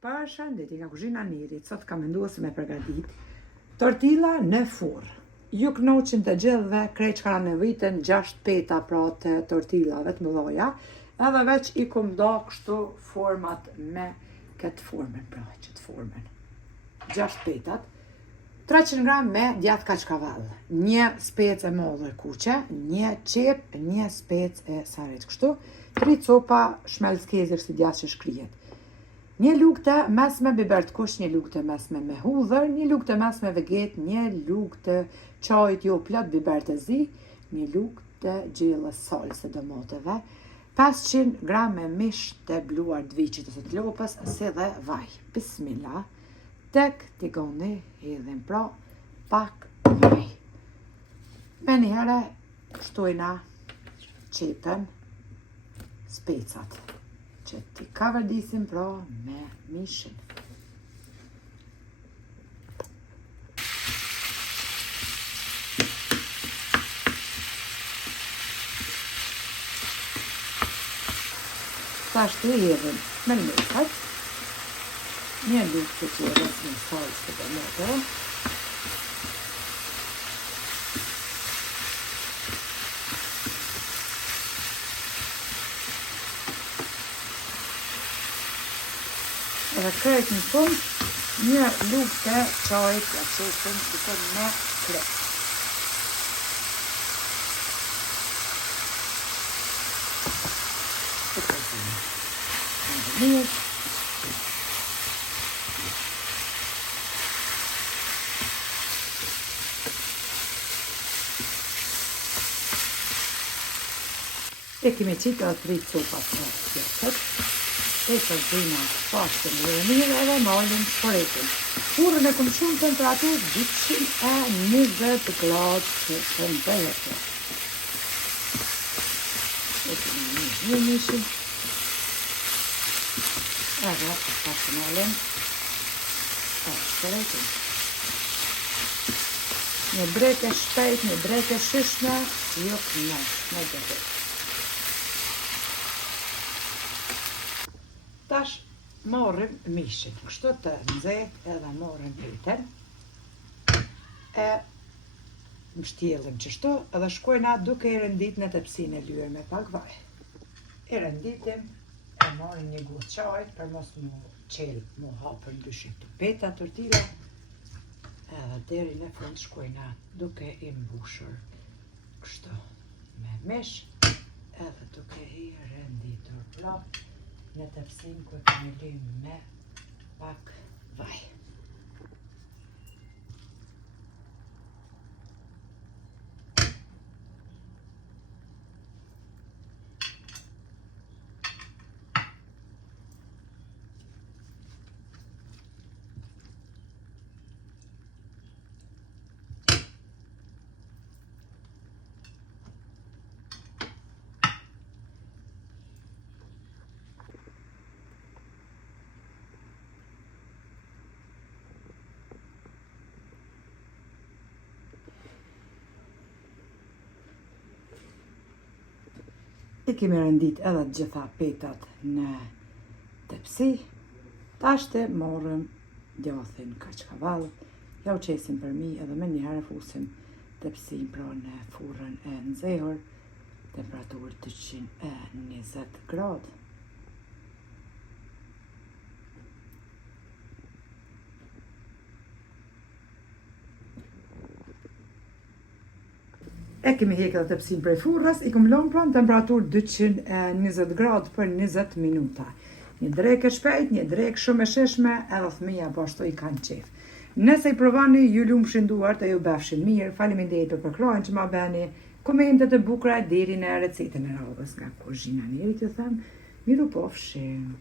Përshëndetje nga kuzhina Nirit. Sot kam menduar se me përgatit tortilla në furrë. Ju knoqin të gjithëve krejt që kanë nevojën 6 peta pra të tortillave të mëdha, edhe veç i kum do kështu format me këtë formën, pra këtë formën. 6 petat, 300 gram me djath kaçkavall, 1 spec e mollë kuqe, 1 qep, 1 spec e sarit kështu, 3 copa shmelzkezër si djath që shkrihet. 1 lugë të mesme biber të kush, 1 lugë të mesme me hudhër, 1 lugë të mesme veget, 1 lugë të qajit jo plot biber të zi, 1 lugë të gjellës salse domateve, 500 gram me mish të bluar të viçit ose të lopës, si dhe vaj. Bismillah, tek tigoni hedhim pra pak vaj. Me njëherë shtojna qepën, specat që ti kaverdisim pra me mishin. Tash të hedhim me mesat, 1 lugë të qerës me salsë të domate, edhe krejt në fund, 1 lugë të qajit ja qesim të me krejt. E kemi qitë edhe 3 copa të pjetet, e sërdina pastën e mirë edhe malin shporetin. Furrën e kumë shumë temperaturë 220 gradë që temperaturë. E kemi një mishin, edhe pastën malin e shporetin. Një breke shpejt, një breke shishme, jo kënesh, në dëhet. Tash marrim mishin, kështu të nxehtë edhe marrim petën, e mshtjellim qështu edhe shkojna duke i rëndit në tepsinë e lyer me pak vaj. I rënditim, e marrim një gotë qajt për mos mu qelë, mu hapër ndryshim të peta tortilla, edhe deri në fund shkojna duke i mbushur kështu me mish, edhe duke i rënditur plot në tepsinë ku e kemi lënë me pak vaj. I kemi rëndit edhe të gjitha petat në tepsi, tash të morëm djathin kaçkavall, ja u qesim përmi edhe me njëherë fusim tepsin pra në furrën e nxehur, temperaturë 220 gradë. E kemi hekë edhe tepsin prej furrës, i kum lënë pra në temperaturë 220 gradë për 20 minuta. Një drekë shpejt, një drekë shumë e shishme, edhe fëmija po ashtu i kanë qef. Nëse i provani, ju lumshin duart e ju befshin mirë, faleminderit për përkrojnë që ma beni, komentet e bukura deri në recetën e radhës nga kuzhina Nirit, ju them, miru pofshim.